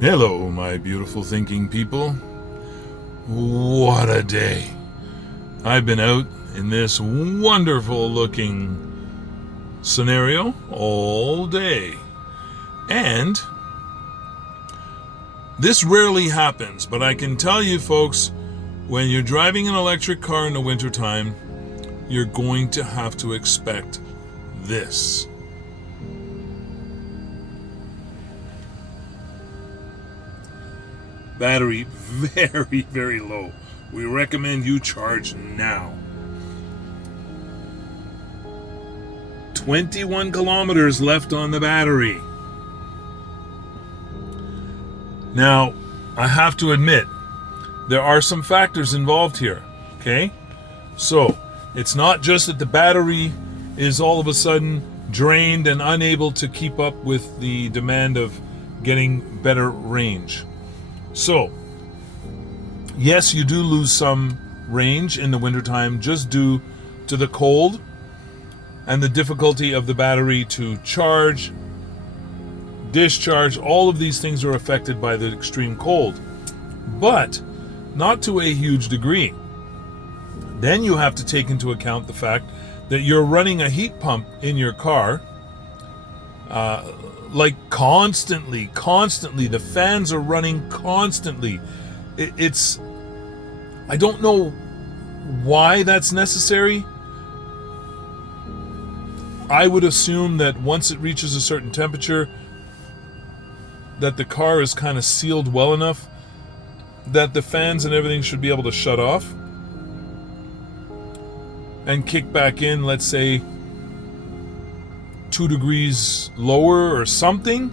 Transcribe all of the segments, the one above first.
Hello, my beautiful thinking people. What a day. I've been out in this wonderful looking scenario all day. And this rarely happens, but I can tell you folks, when you're driving an electric car in the wintertime, you're going to have to expect this. Battery very, very low. We recommend you charge now. 21 kilometers left on the battery. Now, I have to admit, there are some factors involved here, okay? So, it's not just that the battery is all of a sudden drained and unable to keep up with the demand of getting better range. So, yes, you do lose some range in the wintertime just due to the cold and the difficulty of the battery to charge, discharge. All of these things are affected by the extreme cold, but not to a huge degree. Then you have to take into account the fact that you're running a heat pump in your car, like constantly. The fans are running constantly. I don't know why that's necessary. I would assume that once it reaches a certain temperature, that the car is kind of sealed well enough that the fans and everything should be able to shut off and kick back in, let's say 2 degrees lower or something.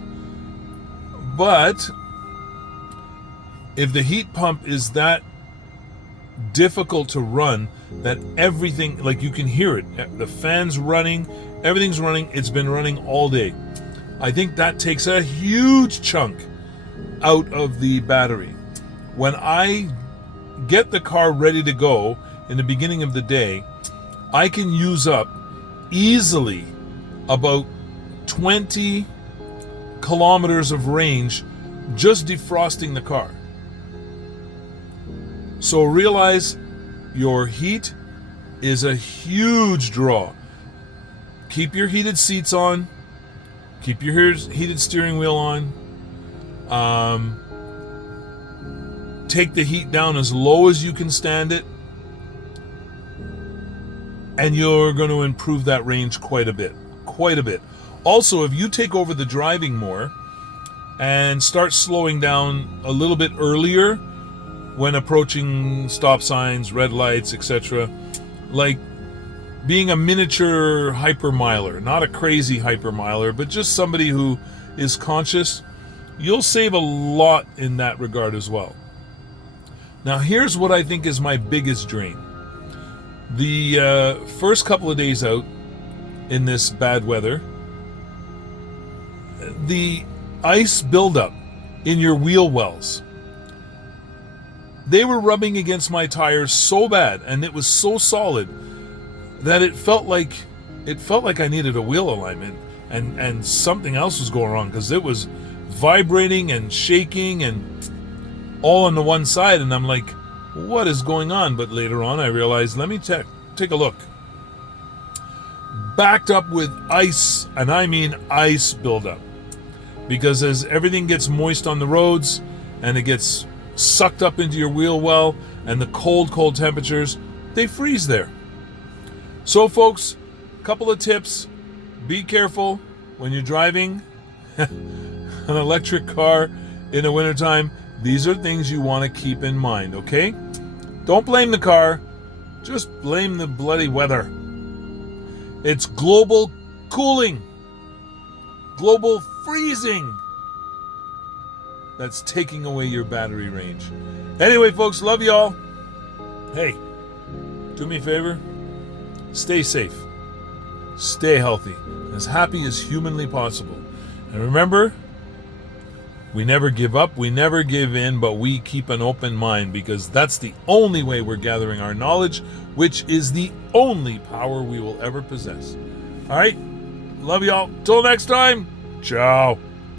But if the heat pump is that difficult to run, that everything, like you can hear it, the fan's running, everything's running, it's been running all day, I think that takes a huge chunk out of the battery. When I get the car ready to go in the beginning of the day, I can use up easily about 20 kilometers of range just defrosting the car. So realize your heat is a huge draw. Keep your heated seats on. Keep your heated steering wheel on. Take the heat down as low as you can stand it. And you're going to improve that range quite a bit. Also, if you take over the driving more and start slowing down a little bit earlier when approaching stop signs, red lights, etc., like being a miniature hypermiler, not a crazy hypermiler, but just somebody who is conscious, you'll save a lot in that regard as well. Now, here's what I think is my biggest drain. The first couple of days out in this bad weather, the ice buildup in your wheel wells, they were rubbing against my tires so bad, and it was so solid that it felt like I needed a wheel alignment, and something else was going wrong, because it was vibrating and shaking and all on the one side, and I'm like, what is going on? But later on I realized, let me take a look. Backed up with ice, and I mean ice buildup, because as everything gets moist on the roads and it gets sucked up into your wheel well, and the cold temperatures, they freeze there. So folks, a couple of tips. Be careful when you're driving an electric car in the wintertime. These are things you want to keep in mind, okay? Don't blame the car, just blame the bloody weather. It's global cooling, global freezing that's taking away your battery range. Anyway, folks, love y'all. Hey, do me a favor, stay safe, stay healthy, as happy as humanly possible. And remember, we never give up, we never give in, but we keep an open mind, because that's the only way we're gathering our knowledge, which is the only power we will ever possess. All right, love y'all. Till next time, ciao.